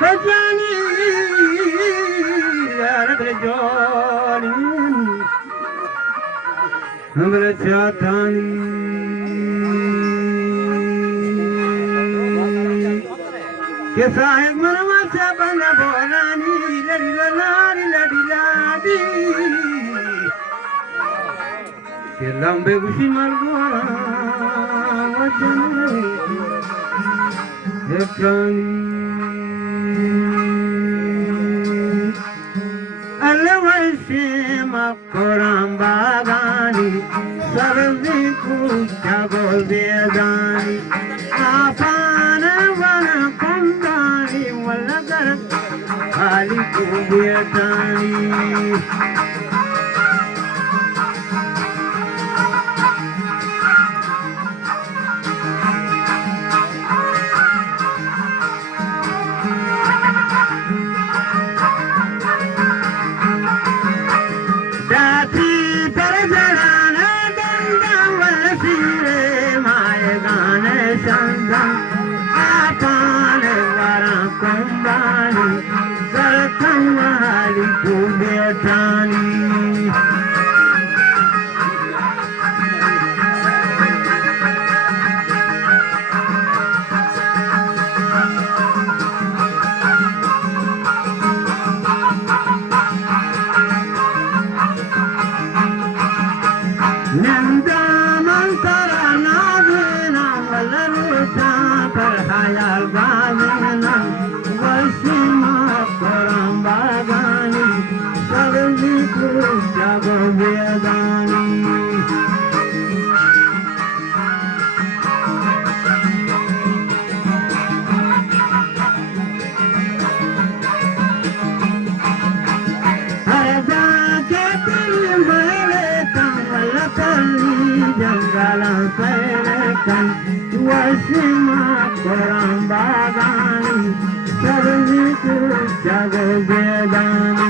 Johnny, Johnny, Hamra Chatani, Kesai Mama Sabana Bonani, Ladi Ladi Ladi Ladi, Kelambe Bushimalgua, Johnny. Alawashima Korambagani, Sarvi Kuchago Vedani, Apana Vana Kondani, Valagar Ali Kubiatani. Washima Korambagani, Sarviku Jago Vedani.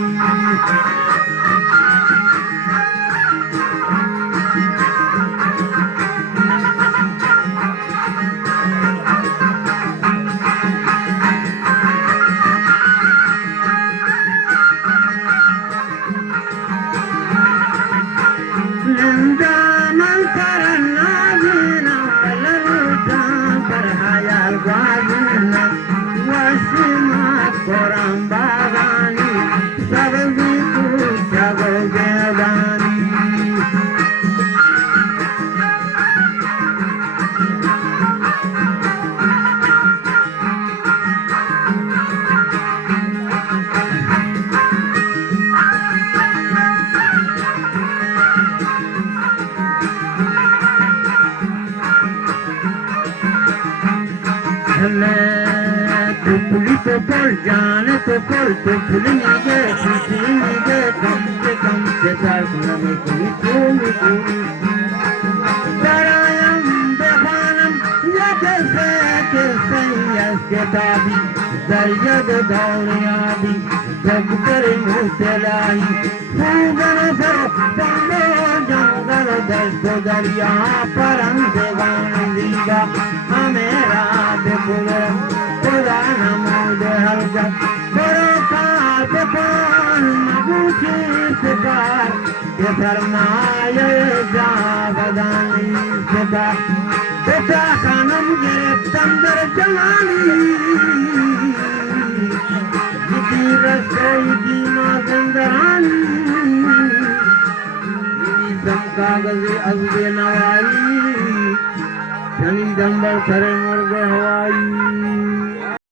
Por जाने तो पर तो भूलने गए कम से साधना में कोई Darayam Behanam Yakase Yasketabi Zaryad Dauliyadi Jagkari Muselahi Sugana Pando Jangal Dasto Darya Param Devan Diva Amera Depuram Pudana Mude Halja Purapar Depan Mabuchi Sekar Yetarmaya Javadani Sekar Peta Kanam Girtandar Jamali Yitira Sayyidina Zandarani Yidam Kagaze Azbe Nawai Shani Dambar Sare Murge Hawaii